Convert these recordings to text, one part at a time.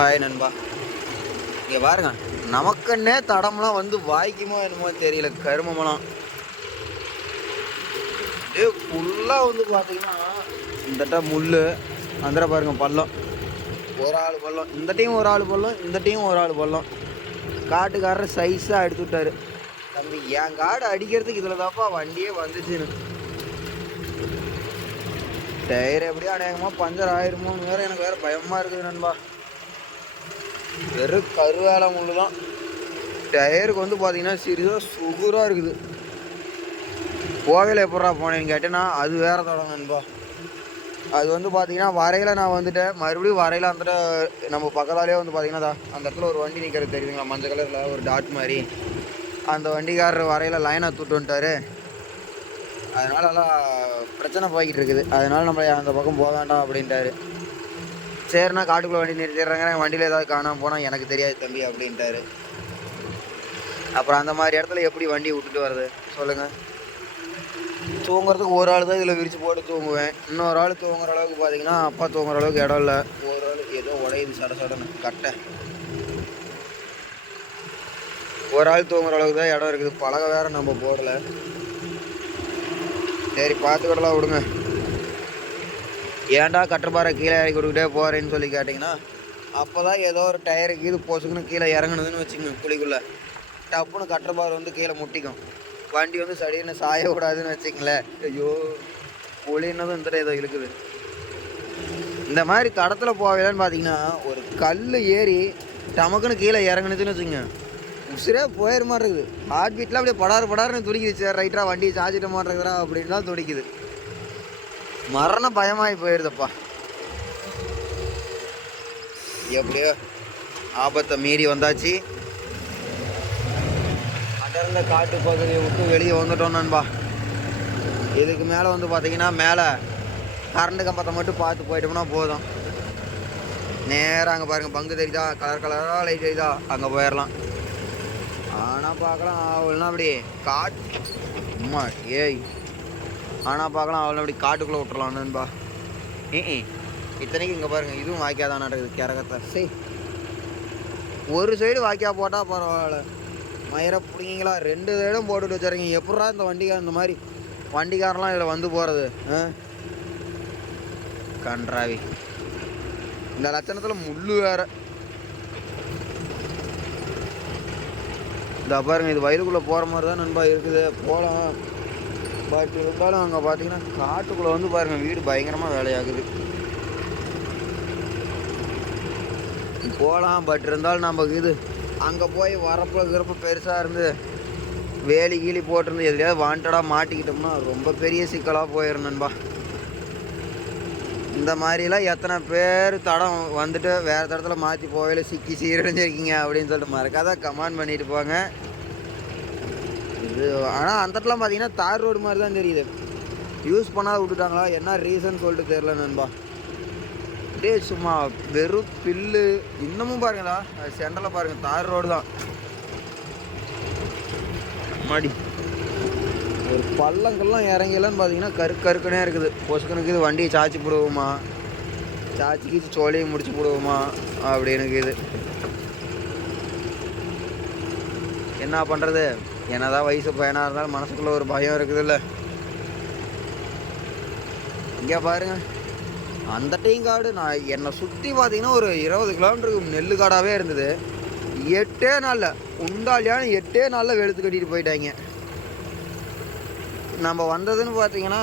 Hi நண்பா. இங்கே பாருங்க நமக்குன்னே தடம்லாம் வந்து வாய்க்குமோ என்னமோ தெரியல கருமமெல்லாம். அப்படியே ஃபுல்லாக வந்து பார்த்தீங்கன்னா இந்தட்ட முள் அந்த பாருங்க பள்ளம். ஒரு ஆள் பள்ளம். இந்த டீம் ஒரு ஆள் பள்ளம் இந்த டீம் ஒரு ஆள் பள்ளம். காட்டுக்காரர் சைஸாக எடுத்து விட்டாரு. தம்பி என் காடு அடிக்கிறதுக்கு இதில் தாப்பா வண்டியே வந்துச்சுன்னு. டயர் எப்படியும் அநேகமாக பஞ்சர் ஆயிருமோன்னு வேறு எனக்கு வேறு பயமாக இருக்குது நண்பா. வெறும் கருவேல முள்ளு தான். டயருக்கு வந்து பார்த்தீங்கன்னா சீரியஸாக சுகுராக இருக்குது. கோவையில் எப்படா போனேன்னு கேட்டேன்னா அது வேறு தடம் நண்பா. அது வந்து பார்த்தீங்கன்னா வரையில் நான் வந்துட்டேன். மறுபடியும் வரையில் வந்துட்டு நம்ம பக்கத்தாலே வந்து பார்த்தீங்கன்னா அந்த இடத்துல ஒரு வண்டி நிற்கிறது தெரியுதுங்களா? மஞ்சள் கலரில் ஒரு டாட் மாதிரி. அந்த வண்டிக்காரர் வரையில் லைனை தூட்டு வந்துட்டாரு. அதனால எல்லாம் பிரச்சனை போய்கிட்டு இருக்குது. அதனால நம்ம அந்த பக்கம் போக வேண்டாம் அப்படின்ட்டாரு. சரிண்ணா காட்டுக்குள்ளே வண்டி நிறுத்திடுறாங்க வண்டியில் ஏதாவது காணாமல் போனால் எனக்கு தெரியாது தம்பி அப்படின்ட்டாரு. அப்புறம் அந்த மாதிரி இடத்துல எப்படி வண்டி விட்டுட்டு வர்றது? சொல்லுங்கள் தூங்குறதுக்கு ஒரு ஆள் தான் இதில் விரித்து போட்டு தூங்குவேன். இன்னொரு ஆள் தூங்குற அளவுக்கு பார்த்தீங்கன்னா அப்பா தூங்குற அளவுக்கு இடம் இல்லை. ஒரு ஆள் ஏதோ உடையுது சட சடன்னு கட்டை. ஒரு ஆள் தூங்குற அளவுக்கு தான் இடம் இருக்குது. பழக வேறு நம்ம போடலை. சரி பார்த்துக்கிடலாம் விடுங்க. ஏன்டா கட்டுப்பாறை கீழே இறக்கி விட்டுக்கிட்டே போகிறேன்னு சொல்லி கேட்டிங்கன்னா அப்போ தான் ஏதோ ஒரு டயரு கீது பொசுக்குன்னு கீழே இறங்குனதுன்னு வச்சுக்கோங்க குழிக்குள்ளே. டப்புன்னு கட்டுப்பாறை வந்து கீழே முட்டிக்கும். வண்டி வந்து சடின்னு சாயக்கூடாதுன்னு விடாதுன்னு வச்சுங்களேன் ஐயோ குழின்னதும் இந்த ஏதோ இழுக்குது. இந்த மாதிரி தடத்தில் போகலன்னு பார்த்தீங்கன்னா ஒரு கல் ஏறி டமக்குன்னு கீழே இறங்குனுச்சுன்னு வச்சுங்க உசிரே போயிடுமா மாதிரி இருக்குது. ஹார்ட் பீட்லாம் அப்படியே படாறு படாருன்னு துடிக்குது சார் ரைட்டாக வண்டியை சார்ஜிட்ட மாட்டேங்கிறா அப்படின்லாம் துடிக்குது. மரண பயமாகி போயிடுதப்பா எப்படியோ ஆபத்தை மீறி வந்தாச்சு. அடர்ந்த காட்டு பகுதியை விட்டு வெளியே வந்துட்டோம் நண்பா. இதுக்கு மேலே வந்து பார்த்தீங்கன்னா மேலே கரண்ட் கம்பத்தை மட்டும் பார்த்து போயிட்டோம்னா போதும். நேராக அங்கே பாருங்கள் பங்கு தெரியுதா? கலர் கலராக லைட் தெரியுதா? அங்கே போயிடலாம் ஆனால் பார்க்கலாம் அவள்னா அப்படி காட் அம்மா ஏய். ஆனால் பார்க்கலாம் அவளை அப்படி காட்டுக்குள்ளே விட்டுறலாம் நண்பா. ஏ இத்தனைக்கு இங்கே பாருங்கள் இதுவும் வாய்க்கா தான் நடக்குது கிறகத்தை சரி. ஒரு சைடு வாய்க்கா போட்டால் பரவாயில்ல. மயிரை பிடிங்கிங்களா? ரெண்டு சைடும் போட்டுட்டு வச்சுருக்கீங்க. எப்பட்றா இந்த வண்டிக்கார இந்த மாதிரி வண்டிக்காரெலாம் இதில் வந்து போகிறது கன்றாவி. இந்த லட்சணத்தில் முள்ளு வேற. இந்த பாருங்க இது வயலுக்குள்ளே போகிற மாதிரி தான் நண்பா இருக்குது. போகலாம் பட் இருந்தாலும் அங்கே பார்த்தீங்கன்னா காட்டுக்குள்ளே வந்து பாருங்கள் வீடு பயங்கரமாக வேலையாகுது. போகலாம் பட் இருந்தாலும் நம்ம இது அங்கே போய் வரப்போ கிறப்ப பெருசாக இருந்து வேலி கீழி போட்டிருந்து எதுலையாவது வாண்டடாக மாட்டிக்கிட்டோம்னா ரொம்ப பெரிய சிக்கலாக போயிடும் நண்பா. இந்த மாதிரிலாம் எத்தனை பேர் தடம் வந்துட்டு வேறு தடத்துல மாற்றி போகல சிக்கி சீரடைஞ்சிருக்கீங்க அப்படின்னு சொல்லிட்டு மறக்காத கமெண்ட் பண்ணிட்டு போங்க. இது ஆனால் அந்த இடத்துல பார்த்தீங்கன்னா தார் ரோடு மாதிரி தான் தெரியுது. யூஸ் பண்ணாத விட்டுட்டாங்களா? என்ன ரீசன் சொல்லிட்டு தெரில நண்பா. அப்படியே சும்மா வெறும் பில்லு. இன்னமும் பாருங்களா சென்டரில் பாருங்கள் தார் ரோடு தான். மாடி ஒரு பள்ளங்கள்லாம் இறங்கலன்னு பார்த்தீங்கன்னா கரு கருக்குனே இருக்குது. பொசுக்கனுக்கு இது வண்டியை சாச்சி போடுவோமா? சாய்ச்சி கீச்சு சோழியை முடிச்சு போடுவோமா? அப்படின்னு இது. என்ன பண்ணுறது என்னதான் வயசு பையனாக இருந்தாலும் மனசுக்குள்ள ஒரு பயம் இருக்குதுல்ல. இங்கே பாருங்க. அந்த டீம் காடு நான் என்னை சுற்றி பார்த்தீங்கன்னா ஒரு இருபது கிலோமீட்டருக்கு நெல் காடாகவே இருந்தது. எட்டே நாளில் உண்டாலியான எட்டே நாளில் வெளுத்து கட்டிட்டு போயிட்டாங்க. நம்ம வந்ததுன்னு பார்த்தீங்கன்னா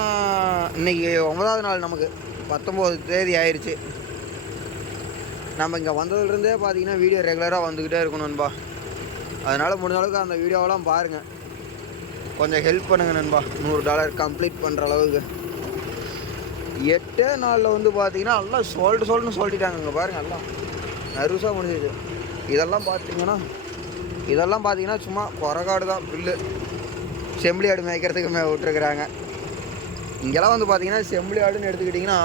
இன்னைக்கு ஒன்பதாவது நாள் நமக்கு. பத்தொம்போது தேதி ஆயிடுச்சு நம்ம இங்கே வந்ததுலேருந்தே பார்த்தீங்கன்னா வீடியோ ரெகுலராக வந்துக்கிட்டே இருக்கணும் நண்பா. அதனால் முடிஞ்ச அளவுக்கு அந்த வீடியோவெல்லாம் பாருங்கள் கொஞ்சம் ஹெல்ப் பண்ணுங்க நண்பா. நூறு டாலர் கம்ப்ளீட் பண்ணுற அளவுக்கு. எட்டே நாளில் வந்து பார்த்தீங்கன்னா எல்லாம் சொல்லிட்டு சொல்லிட்டு சொல்லிட்டாங்க இங்கே பாருங்கள் எல்லாம் நர்வஸாக முடிஞ்சிச்சு இதெல்லாம் பார்த்தீங்கன்னா இதெல்லாம் பார்த்தீங்கன்னா சும்மா குறகாடு தான் புல்லு. செம்பிளி ஆடு மேய்க்கிறதுக்கு மே விட்டுருக்குறாங்க. இங்கெல்லாம் வந்து பார்த்தீங்கன்னா செம்பிளி ஆடுன்னு எடுத்துக்கிட்டிங்கன்னா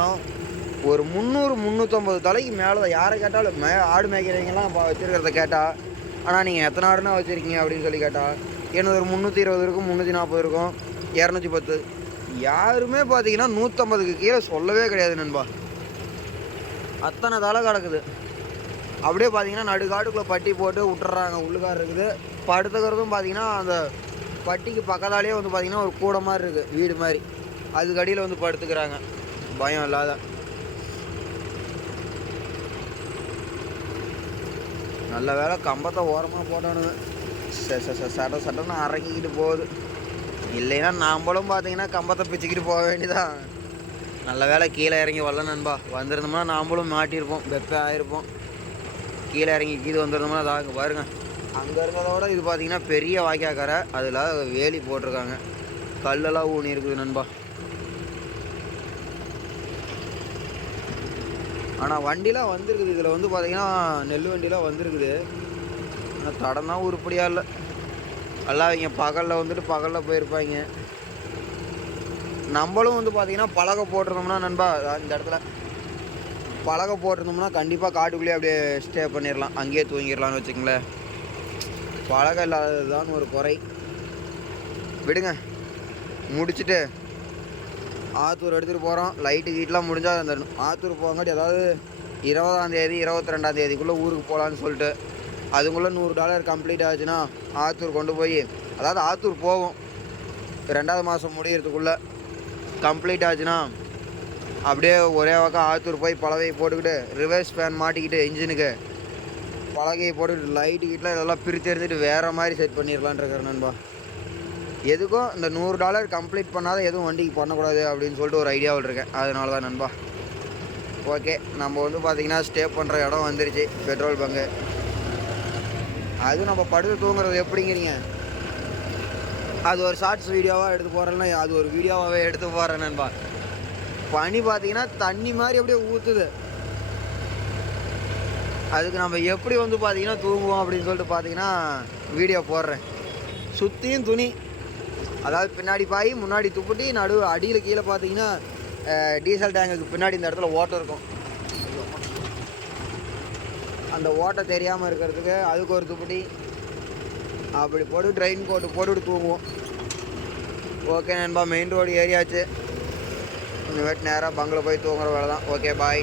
ஒரு முந்நூறு முந்நூற்றம்பது தலைக்கு மேலே தான் யாரை கேட்டாலும் மே ஆடு மேய்க்கிறவங்கலாம் வச்சுருக்கிறத கேட்டால் ஆனால் நீங்கள் எத்தனை ஆடுனா வச்சுருக்கீங்க அப்படின்னு சொல்லி கேட்டால் எனது ஒரு முந்நூற்றி இருபது இருக்கும் முந்நூற்றி நாற்பது இருக்கும் இரநூத்தி பத்து. யாருமே பார்த்தீங்கன்னா நூற்றம்பதுக்கு கீழே சொல்லவே கிடையாது நண்பா. அத்தனை தலை கிடக்குது. அப்படியே பார்த்தீங்கன்னா நடுக்காட்டுக்குள்ளே பட்டி போட்டு விட்டுறாங்க உள்ளுக்கார் இருக்குது. படுத்துக்கிறதும் பார்த்தீங்கன்னா அந்த பட்டிக்கு பக்கத்தாலேயே வந்து பார்த்தீங்கன்னா ஒரு கூட மாதிரி இருக்குது வீடு மாதிரி. அதுக்கு அடியில் வந்து படுத்துக்கிறாங்க. பயம் இல்லாத. நல்ல வேலை கம்பத்தை ஓரமாக போட்டானுங்க. ச ச சட சட்டன்னு அரங்கிக்கிட்டு போகுது. இல்லைன்னா நாம்பளும் பார்த்தீங்கன்னா கம்பத்தை பிச்சுக்கிட்டு போக வேண்டியதான் நல்ல வேலை கீழே இறங்கி வரல நண்பா. வந்திருந்தோம்னா நாம்பளும் மாட்டியிருப்போம் வெப்ப ஆகிருப்போம் கீழே இறங்கி கீது வந்திருந்தோம்னா அதாங்க பாருங்க. அங்கே இருந்ததோட இது பார்த்தீங்கன்னா பெரிய வாய்க்காக்கரை. அதில் வேலி போட்டிருக்காங்க. கல்லெல்லாம் ஊனி இருக்குது நண்பா. ஆனால் வண்டிலாம் வந்திருக்குது. இதில் வந்து பார்த்தீங்கன்னா நெல் வண்டிலாம் வந்திருக்குது. ஆனால் தடம் தான் உருப்படியாக இல்லை. எல்லாம் அவங்க பகலில் வந்துட்டு பகலில் போயிருப்பாங்க. நம்மளும் வந்து பார்த்தீங்கன்னா பலகை போட்டிருந்தோம்னா நண்பா இந்த இடத்துல பலகை போட்டிருந்தோம்னா கண்டிப்பாக காட்டுக்குள்ளேயே அப்படியே ஸ்டே பண்ணிடலாம் அங்கேயே தூங்கிடலாம்னு வச்சுக்கங்களேன். பலகை இல்லாததுதான் ஒரு குறை. விடுங்க. முடிச்சுட்டு ஆத்தூர் எடுத்துகிட்டு போகிறோம் லைட்டு கீட்டெலாம் முடிஞ்சால் அந்த ஆத்தூர் போகாட்டி ஏதாவது இருபதாம் தேதி இருபத்தி ரெண்டாம் தேதிக்குள்ளே ஊருக்கு போகலான்னு சொல்லிட்டு அதுக்குள்ளே நூறு டாலர் கம்ப்ளீட் ஆச்சுன்னா ஆத்தூர் கொண்டு போய் அதாவது ஆத்தூர் போகும் ரெண்டாவது மாதம் முடிகிறதுக்குள்ளே கம்ப்ளீட் ஆச்சுன்னா அப்படியே ஒரே பக்கம் ஆத்தூர் போய் பலவையை போட்டுக்கிட்டு ரிவர்ஸ் ஃபேன் மாட்டிக்கிட்டு இன்ஜினுக்கு பலகையை போட்டுக்கிட்டு லைட்டு கீட்டெலாம் இதெல்லாம் பிரித்து எடுத்துகிட்டு வேறு மாதிரி செட் பண்ணிடலான் இருக்கிறேன் நண்பா. எதுக்கும் இந்த நூறு டாலர் கம்ப்ளீட் பண்ணாத எதுவும் வண்டிக்கு பண்ணக்கூடாது அப்படின்னு சொல்லிட்டு ஒரு ஐடியாவில் இருக்கேன். அதனால தான் நண்பா. ஓகே நம்ம வந்து பார்த்திங்கன்னா ஸ்டே பண்ணுற இடம் வந்துருச்சு. பெட்ரோல் பங்கு அது நம்ம படுத்து தூங்குறது எப்படிங்கிறீங்க? அது ஒரு ஷார்ட்ஸ் வீடியோவாக எடுத்து போகிறேன்னா அது ஒரு வீடியோவாகவே எடுத்து போகிறேன் நண்பா. பனி பார்த்தீங்கன்னா தண்ணி மாதிரி அப்படியே ஊற்றுது அதுக்கு நம்ம எப்படி வந்து பார்த்தீங்கன்னா தூங்குவோம் அப்படின்னு சொல்லிட்டு பார்த்தீங்கன்னா வீடியோ போடுறேன். சுற்றியும் துணி அதாவது பின்னாடி பாய் முன்னாடி துப்புட்டி நடு அடியில் கீழே பார்த்தீங்கன்னா டீசல் டேங்குக்கு பின்னாடி இந்த இடத்துல ஓட்டம் இருக்கும். அந்த ஓட்டை தெரியாமல் இருக்கிறதுக்கு அதுக்கு ஒரு துப்புட்டி. அப்படி போட்டு ட்ரெயின் கோட்டு போட்டுவிட்டு தூங்குவோம். ஓகே நண்பா மெயின் ரோடு ஏரியாச்சு இனிமேட்டு நேராக பங்கில் போய் தூங்குற வேலை தான் ஓகே பாய்